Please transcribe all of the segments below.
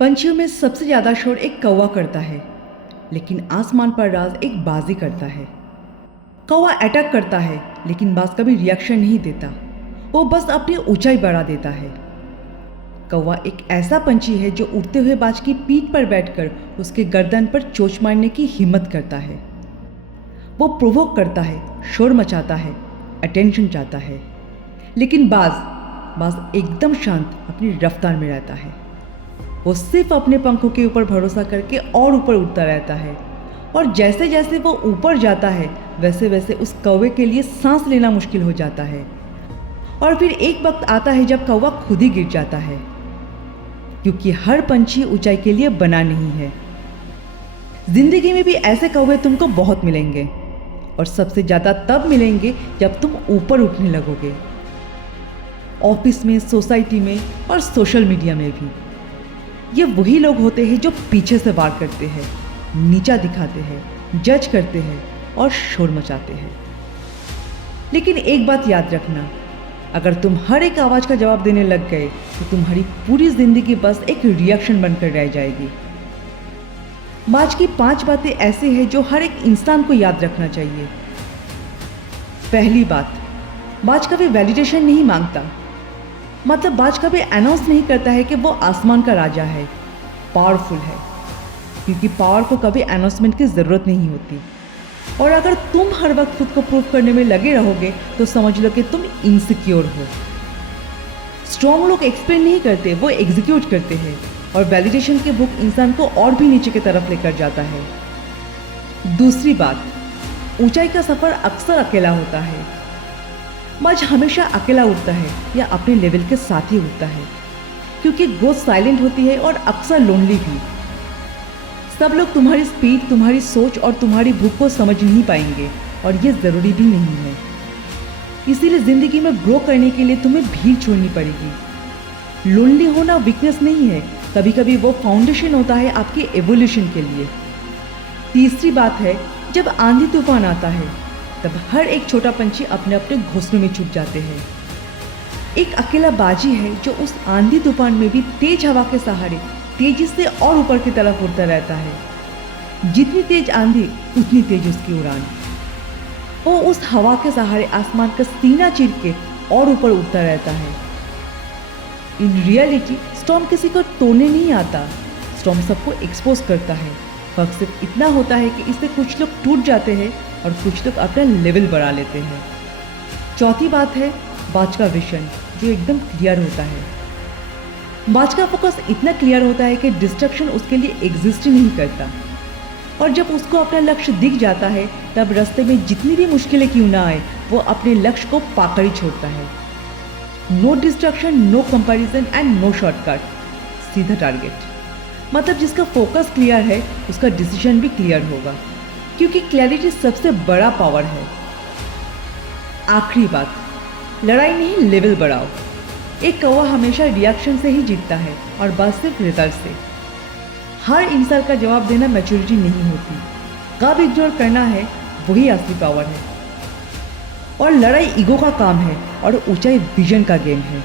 पंछियों में सबसे ज़्यादा शोर एक कौवा करता है, लेकिन आसमान पर राज एक बाजी करता है। कौवा अटैक करता है, लेकिन बाज कभी रिएक्शन नहीं देता, वो बस अपनी ऊंचाई बढ़ा देता है। कौवा एक ऐसा पंछी है जो उड़ते हुए बाज की पीठ पर बैठकर उसके गर्दन पर चोंच मारने की हिम्मत करता है। वो प्रोवोक करता है, शोर मचाता है, अटेंशन चाहता है, लेकिन बाज एकदम शांत अपनी रफ्तार में रहता है। वो सिर्फ अपने पंखों के ऊपर भरोसा करके और ऊपर उड़ता रहता है, और जैसे जैसे वो ऊपर जाता है वैसे वैसे उस कौवे के लिए सांस लेना मुश्किल हो जाता है। और फिर एक वक्त आता है जब कौवा खुद ही गिर जाता है, क्योंकि हर पंछी ऊंचाई के लिए बना नहीं है। जिंदगी में भी ऐसे कौवे तुमको बहुत मिलेंगे, और सबसे ज़्यादा तब मिलेंगे जब तुम ऊपर उठने लगोगे। ऑफिस में, सोसाइटी में और सोशल मीडिया में भी ये वही लोग होते हैं जो पीछे से वार करते हैं, नीचा दिखाते हैं, जज करते हैं और शोर मचाते हैं। लेकिन एक बात याद रखना, अगर तुम हर एक आवाज़ का जवाब देने लग गए तो तुम्हारी पूरी जिंदगी बस एक रिएक्शन बनकर रह जाएगी। बाज की 5 बातें ऐसे हैं जो हर एक इंसान को याद रखना चाहिए। पहली बात, बाज कभी वैलिडेशन नहीं मांगता। मतलब बाज कभी अनाउंस नहीं करता है कि वो आसमान का राजा है, पावरफुल है, क्योंकि पावर को कभी अनाउंसमेंट की ज़रूरत नहीं होती। और अगर तुम हर वक्त खुद को प्रूव करने में लगे रहोगे तो समझ लो कि तुम इनसिक्योर हो। स्ट्रॉन्ग लोग एक्सप्लेन नहीं करते, वो एग्जीक्यूट करते हैं, और वैलिडेशन की भूख इंसान को और भी नीचे की तरफ लेकर जाता है। दूसरी बात, ऊंचाई का सफ़र अक्सर अकेला होता है। बाज हमेशा अकेला उड़ता है या अपने लेवल के साथ ही उड़ता है, क्योंकि ग्रोथ साइलेंट होती है और अक्सर लोनली भी। सब लोग तुम्हारी स्पीड, तुम्हारी सोच और तुम्हारी भूख को समझ नहीं पाएंगे, और ये ज़रूरी भी नहीं है। इसीलिए ज़िंदगी में ग्रो करने के लिए तुम्हें भीड़ छोड़नी पड़ेगी। लोनली होना वीकनेस नहीं है, कभी कभी वो फाउंडेशन होता है आपके एवोल्यूशन के लिए। तीसरी बात है, जब आंधी तूफान आता है तब हर एक छोटा पंछी अपने अपने घोंसलों में छुप जाते हैं। एक अकेला बाजी है जो उस आंधी तूफान में भी तेज हवा के सहारे तेजी से और ऊपर की तरफ उड़ता रहता है। जितनी तेज आंधी उतनी तेज उसकी उड़ान। वो उस हवा के सहारे आसमान का सीना चीर के और ऊपर उड़ता रहता है। इन रियलिटी स्टॉर्म किसी को तोड़ने नहीं आता, स्टॉर्म सबको एक्सपोज करता है। फर्क सिर्फ इतना होता है कि इससे कुछ लोग टूट जाते हैं और कुछ लोग अपना लेवल बढ़ा लेते हैं। चौथी बात है बाज का विजन, जो एकदम क्लियर होता है। बाज का फोकस इतना क्लियर होता है कि डिस्ट्रक्शन उसके लिए एग्जिस्ट ही नहीं करता, और जब उसको अपना लक्ष्य दिख जाता है तब रास्ते में जितनी भी मुश्किलें क्यों ना आए वो अपने लक्ष्य को पाकर ही छोड़ता है। No destruction, no comparison and no shortcut, सीधा टारगेट। मतलब जिसका फोकस क्लियर है उसका डिसीजन भी क्लियर होगा, क्योंकि क्लैरिटी सबसे बड़ा पावर है। आखिरी बात, लड़ाई नहीं लेवल बढ़ाओ। एक कौवा हमेशा रिएक्शन से ही जीतता है और बाज सिर्फ रिजल्ट से। हर इंसान का जवाब देना मैच्योरिटी नहीं होती, कब इग्नोर करना है वही असली पावर है। और लड़ाई ईगो का काम है और ऊंचाई विजन का गेम है।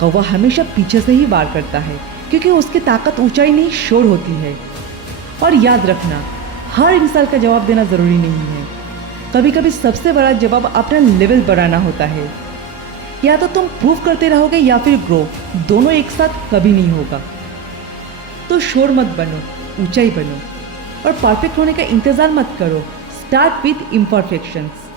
कौवा हमेशा पीछे से ही वार करता है, क्योंकि उसकी ताकत ऊंचाई नहीं शोर होती है। और याद रखना, हर इंसान का जवाब देना ज़रूरी नहीं है। कभी कभी सबसे बड़ा जवाब अपना लेवल बढ़ाना होता है। या तो तुम प्रूव करते रहोगे या फिर ग्रो, दोनों एक साथ कभी नहीं होगा। तो शोर मत बनो, ऊंचाई बनो, और परफेक्ट होने का इंतज़ार मत करो। Start with imperfections.